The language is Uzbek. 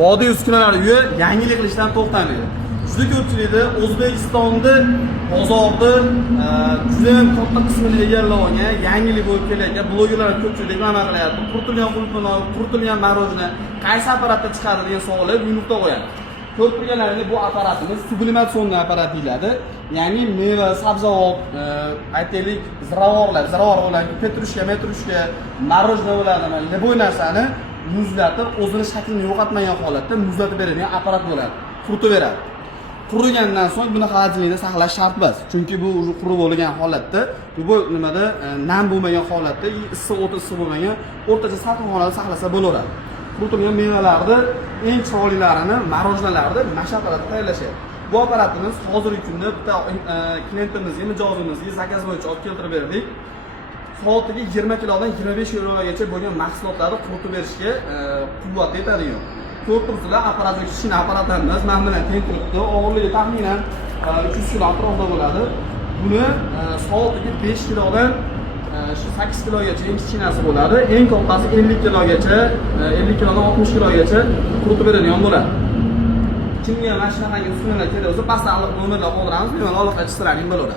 vodiy uskunalar uyi yangilik qilishdan to'xtamaydi. Juda ko'pchilikda O'zbekistonda bozorda juda ham katta qismini egallab olgan yangilik bo'lib kelayotgan blogerlar ko'pchilik nima qilyapti? Quritilgan qulupnay, quritilgan marojna qaysi apparatda chiqadi degan savolga bu nuqta qo'yadi. Ko'rib turganlaringiz bu apparatimiz sublimatsionniy apparat deyiladi. Ya'ni meva, sabzavot, aytaylik, ziravor bo'ladi, petrushka, marojna bo'ladimi, bu narsani muzlatib, o'zini shaklini yo'qotmagan holatda muzlatib beradigan apparat bo'ladi. Quritib beradi. Qurigandan so'ng buni xolodilnikda saqlash shart emas. Chunki bu qurib bo'lgan holatda, bu nimada nam bo'lmagan holatda, issiq o'ti issiq bo'lmagan o'rtacha salqin xonada saqlasa bo'laveradi. Quritilgan mevalarni eng chiroylilarini, marojnalarni mashaqqatda tayyorlashadi. Bu apparatimiz hozirgi kunda bitta klientimizga, mijozimizga zakaz bo'yicha olib keltirib berdik. Soatiga 20 kilodan 25 kilogacha bo'lgan mahsulotlarni quritib berishga quvvat yetadigan. Ko'p turibsizlar, apparat kichkina apparatlar emas, men bilan teng turibdi. Og'irligi taxminan 300 kilo atrofida bo'ladi. Buni soatiga 5 kilodan 8 kilogacha eng kichkinasi bo'ladi. Eng kattasi 50 kilogacha, 50 kilodan 60 kilogacha quritib beradigan bo'ladi. Kimga mana shunaqangi uskunalar kerak bo'lsa, pastda aniq nomerlar qoldiramiz, bemalol aloqa qilishinglar bo'ladi.